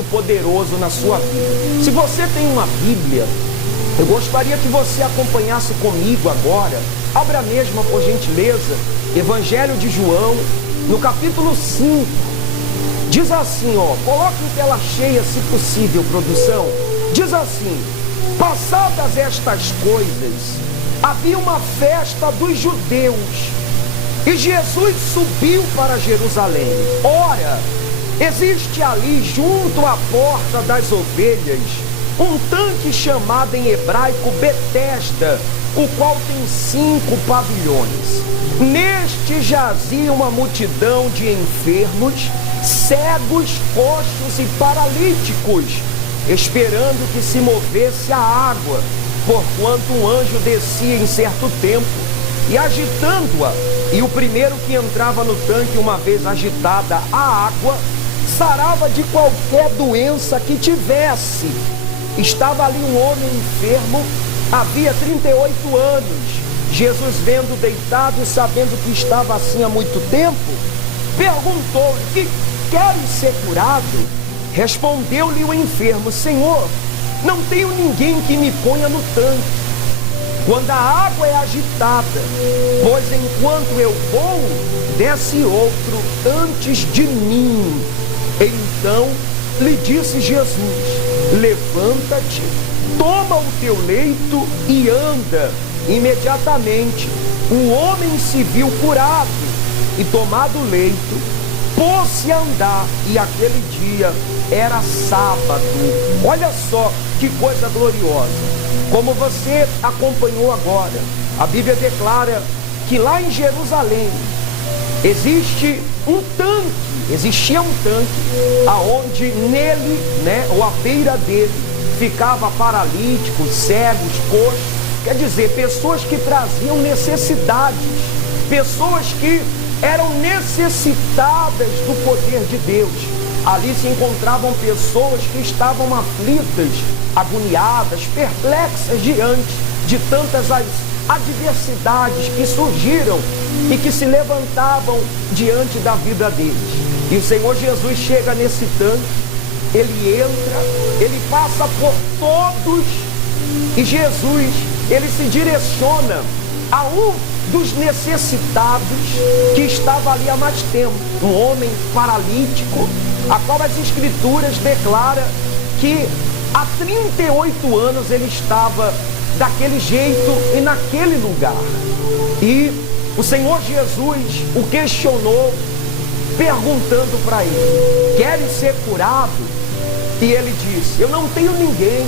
todo poderoso na sua vida. Se você tem uma Bíblia, eu gostaria que você acompanhasse comigo agora. Abra mesmo, por gentileza, Evangelho de João, no capítulo 5. Diz assim, coloque em tela cheia, se possível, produção. Diz assim: passadas estas coisas, havia uma festa dos judeus, e Jesus subiu para Jerusalém. Ora, existe ali, junto à porta das ovelhas, um tanque chamado em hebraico Betesda, o qual tem 5 pavilhões. Neste jazia uma multidão de enfermos, cegos, coxos e paralíticos, esperando que se movesse a água, porquanto um anjo descia em certo tempo, e agitando-a, e o primeiro que entrava no tanque, uma vez agitada a água, sarava de qualquer doença que tivesse. Estava ali um homem enfermo, havia 38 anos. Jesus, vendo deitado e sabendo que estava assim há muito tempo, perguntou-lhe: que queres ser curado? Respondeu-lhe o enfermo: Senhor, não tenho ninguém que me ponha no tanque quando a água é agitada, pois enquanto eu vou, desce outro antes de mim. Então lhe disse Jesus: levanta-te, toma o teu leito e anda. Imediatamente o homem se viu curado, e tomado o leito, pôs-se a andar, e aquele dia era sábado. Olha só que coisa gloriosa. Como você acompanhou agora, a Bíblia declara que lá em Jerusalém existia um tanque, aonde nele, ou à beira dele, ficava paralíticos, cegos, coxos, quer dizer, pessoas que traziam necessidades, pessoas que eram necessitadas do poder de Deus. Ali se encontravam pessoas que estavam aflitas, agoniadas, perplexas diante de tantas as adversidades que surgiram e que se levantavam diante da vida deles. E o Senhor Jesus chega nesse tanque, ele entra, ele passa por todos, e Jesus, ele se direciona a um dos necessitados que estava ali há mais tempo, um homem paralítico, a qual as Escrituras declaram que há 38 anos ele estava daquele jeito e naquele lugar. E o Senhor Jesus o questionou, perguntando para ele: queres ser curado? E ele disse: eu não tenho ninguém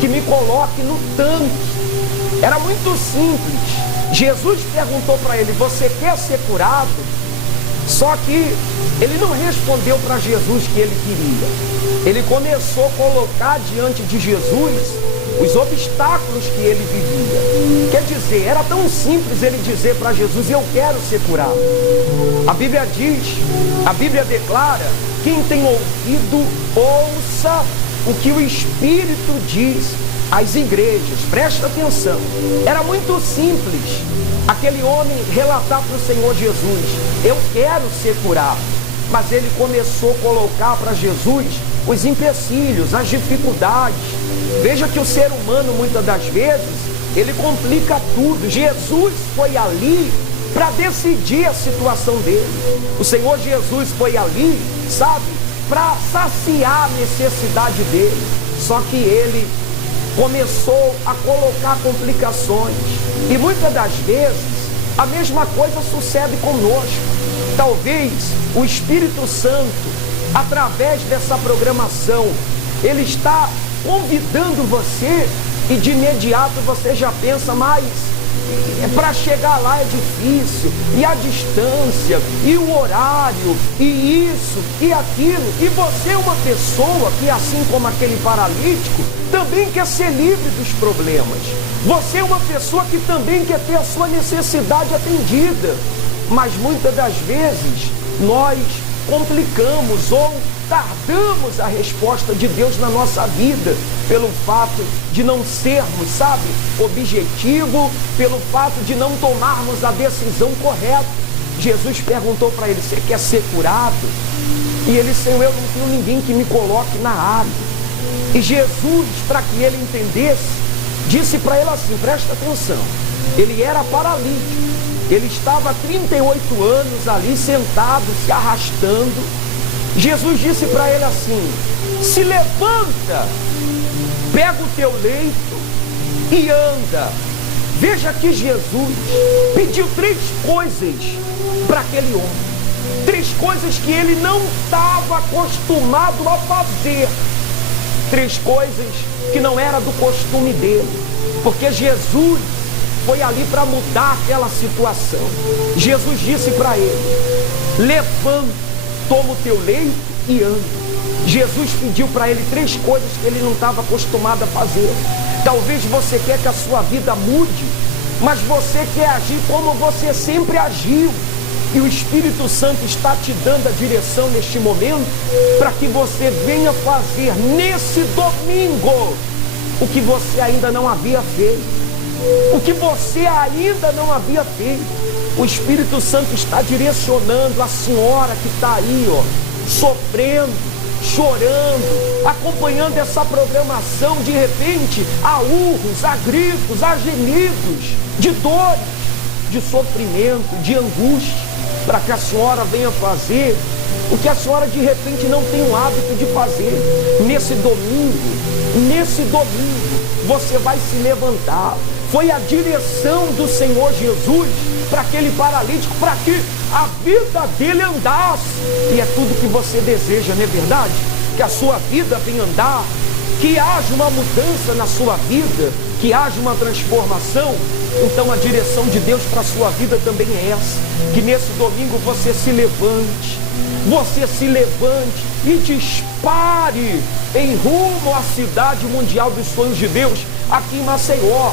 que me coloque no tanque. Era muito simples. Jesus perguntou para ele: você quer ser curado? Só que ele não respondeu para Jesus que ele queria. Ele começou a colocar diante de Jesus os obstáculos que ele vivia. Quer dizer, era tão simples ele dizer para Jesus: eu quero ser curado. A Bíblia diz, a Bíblia declara: quem tem ouvido, ouça o que o Espírito diz às igrejas. Presta atenção. Era muito simples aquele homem relatar para o Senhor Jesus: eu quero ser curado. Mas ele começou a colocar para Jesus os empecilhos, as dificuldades. Veja que o ser humano, muitas das vezes, ele complica tudo. Jesus foi ali para decidir a situação dele. O Senhor Jesus foi ali, sabe, para saciar a necessidade dele. Só que ele começou a colocar complicações. E muitas das vezes a mesma coisa sucede conosco. Talvez o Espírito Santo, através dessa programação, ele está convidando você, e de imediato você já pensa: mas para chegar lá é difícil, e a distância, e o horário, e isso, e aquilo. E você é uma pessoa que, assim como aquele paralítico, também quer ser livre dos problemas. Você é uma pessoa que também quer ter a sua necessidade atendida. Mas muitas das vezes nós complicamos ou tardamos a resposta de Deus na nossa vida, pelo fato de não sermos, objetivo, pelo fato de não tomarmos a decisão correta. Jesus perguntou para ele: você quer ser curado? E ele disse: Senhor, eu não tenho ninguém que me coloque na água. E Jesus, para que ele entendesse, disse para ele assim: presta atenção, ele era paralítico, ele estava há 38 anos ali sentado, se arrastando. Jesus disse para ele assim: se levanta, pega o teu leito e anda. Veja que Jesus pediu 3 coisas para aquele homem. 3 coisas que ele não estava acostumado a fazer. 3 coisas que não era do costume dele. Porque Jesus foi ali para mudar aquela situação. Jesus disse para ele: levanta, toma o teu leito e anda. Jesus pediu para ele 3 coisas que ele não estava acostumado a fazer. Talvez você quer que a sua vida mude, mas você quer agir como você sempre agiu. E o Espírito Santo está te dando a direção neste momento para que você venha fazer nesse domingo o que você ainda não havia feito. O que você ainda não havia feito. O Espírito Santo está direcionando a senhora que está aí, sofrendo, chorando, acompanhando essa programação. De repente, há urros, há gritos, há gemidos de dores, de sofrimento, de angústia, para que a senhora venha fazer o que a senhora de repente não tem o hábito de fazer. Nesse domingo, você vai se levantar. Foi a direção do Senhor Jesus para aquele paralítico, para que a vida dele andasse. E é tudo que você deseja, não é verdade? Que a sua vida venha andar, que haja uma mudança na sua vida, que haja uma transformação. Então a direção de Deus para a sua vida também é essa: que nesse domingo você se levante e dispare em rumo à cidade mundial dos sonhos de Deus, aqui em Maceió,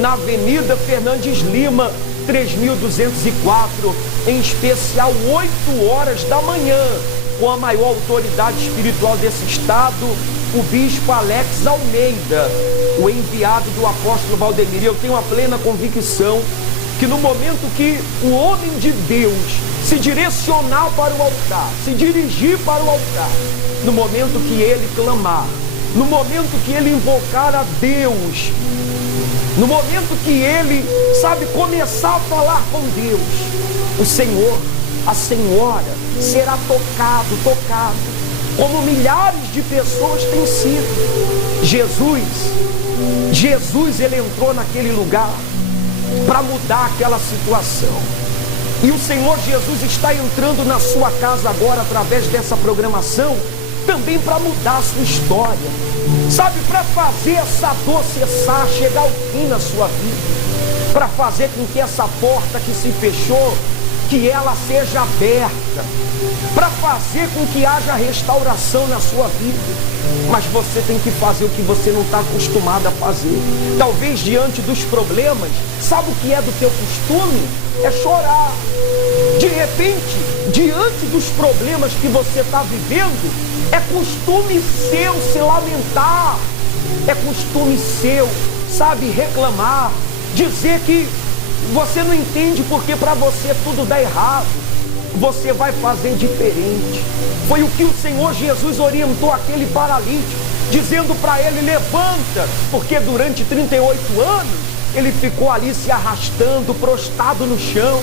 na Avenida Fernandes Lima, 3204, em especial 8 horas da manhã, com a maior autoridade espiritual desse estado, o bispo Alex Almeida, o enviado do apóstolo Valdemir. Eu tenho a plena convicção que no momento que o homem de Deus se direcionar para o altar, se dirigir para o altar, no momento que ele clamar, no momento que ele invocar a Deus, no momento que ele, começar a falar com Deus, o Senhor, a senhora será tocado, como milhares de pessoas têm sido. Jesus, ele entrou naquele lugar para mudar aquela situação. E o Senhor Jesus está entrando na sua casa agora, através dessa programação, também para mudar a sua história. Para fazer essa dor cessar, chegar ao fim na sua vida. Para fazer com que essa porta que se fechou, que ela seja aberta, para fazer com que haja restauração na sua vida. Mas você tem que fazer o que você não está acostumado a fazer. Talvez diante dos problemas, sabe o que é do teu costume? É chorar. De repente, diante dos problemas que você está vivendo, é costume seu se lamentar, é costume seu, reclamar, dizer que você não entende porque para você tudo dá errado. Você vai fazer diferente. Foi o que o Senhor Jesus orientou aquele paralítico, dizendo para ele: levanta, porque durante 38 anos ele ficou ali se arrastando, prostrado no chão.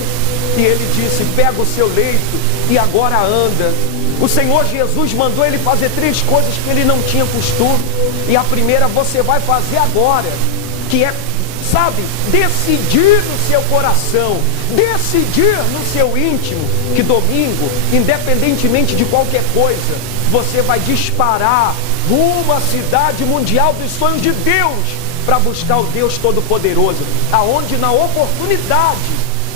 E ele disse: pega o seu leito e agora anda. O Senhor Jesus mandou ele fazer 3 coisas que ele não tinha costume. E a primeira você vai fazer agora, que é, decidir no seu coração, decidir no seu íntimo, que domingo, independentemente de qualquer coisa, você vai disparar rumo à cidade mundial dos sonhos de Deus, para buscar o Deus Todo-Poderoso, aonde na oportunidade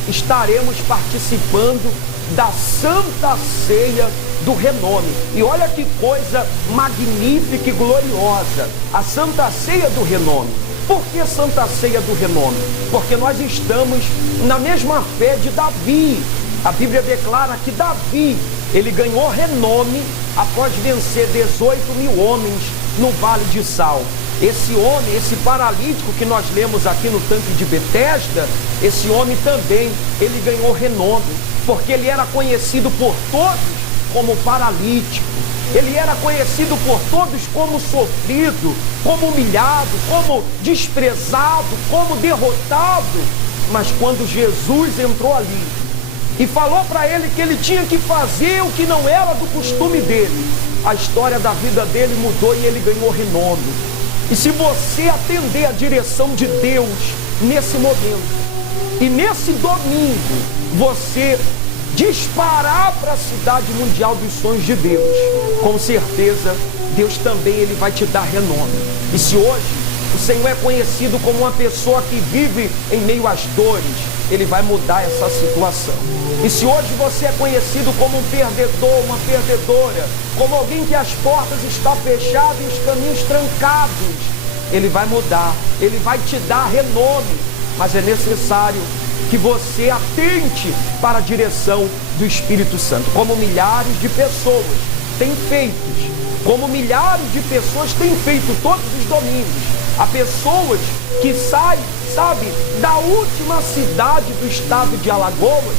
estaremos participando da Santa Ceia do Renome. E olha que coisa magnífica e gloriosa, a Santa Ceia do Renome. Por que Santa Ceia do Renome? Porque nós estamos na mesma fé de Davi. A Bíblia declara que Davi, ele ganhou renome após vencer 18.000 homens no Vale de Sal. Esse homem, esse paralítico que nós lemos aqui no tanque de Betesda, esse homem também, ele ganhou renome. porque ele era conhecido por todos como paralítico. Ele era conhecido por todos como sofrido, como humilhado, como desprezado, como derrotado. Mas quando Jesus entrou ali e falou para ele que ele tinha que fazer o que não era do costume dele, a história da vida dele mudou e ele ganhou renome. E se você atender a direção de Deus nesse momento, e nesse domingo você disparar para a cidade mundial dos sonhos de Deus, com certeza Deus também ele vai te dar renome. E se hoje o Senhor é conhecido como uma pessoa que vive em meio às dores, ele vai mudar essa situação. E se hoje você é conhecido como um perdedor, uma perdedora, como alguém que as portas estão fechadas e os caminhos trancados, ele vai mudar, ele vai te dar renome. Mas é necessário que você atente para a direção do Espírito Santo, como milhares de pessoas têm feito, como milhares de pessoas têm feito todos os domingos. Há pessoas que saem, sabe, da última cidade do estado de Alagoas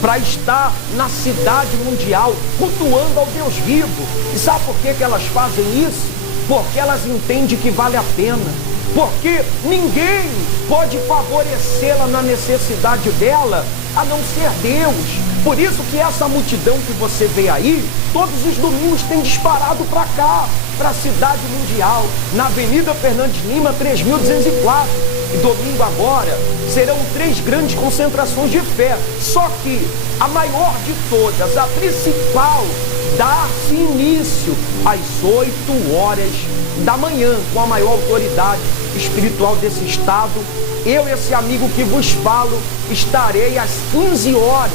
para estar na cidade mundial, cultuando ao Deus vivo. E sabe por que elas fazem isso? Porque elas entendem que vale a pena. Porque ninguém pode favorecê-la na necessidade dela, a não ser Deus. Por isso que essa multidão que você vê aí, todos os domingos tem disparado para cá, para a cidade mundial, na Avenida Fernandes Lima, 3204. E domingo agora serão 3 grandes concentrações de fé. Só que a maior de todas, a principal, dá-se início às 8 horas da manhã, com a maior autoridade espiritual desse estado. Eu, esse amigo que vos falo, estarei às 15 horas.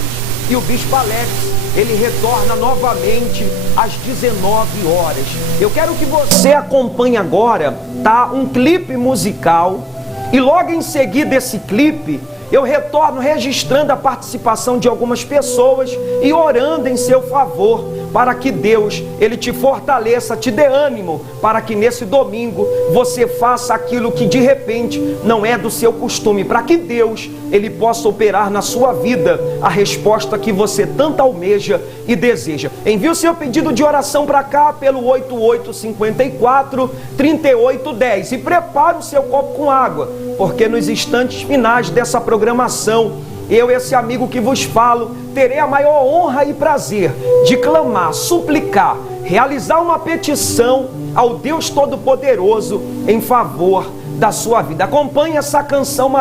E o Bispo Alex, ele retorna novamente às 19 horas. Eu quero que você acompanhe agora, tá? Um clipe musical. E logo em seguida desse clipe, eu retorno registrando a participação de algumas pessoas e orando em seu favor, para que Deus, ele te fortaleça, te dê ânimo, para que nesse domingo você faça aquilo que de repente não é do seu costume, para que Deus, ele possa operar na sua vida a resposta que você tanto almeja e deseja. Envie o seu pedido de oração para cá pelo 8854-3810 e prepare o seu copo com água, porque nos instantes finais dessa programação, eu, esse amigo que vos falo, terei a maior honra e prazer de clamar, suplicar, realizar uma petição ao Deus Todo-Poderoso em favor da sua vida. Acompanhe essa canção maravilhosa.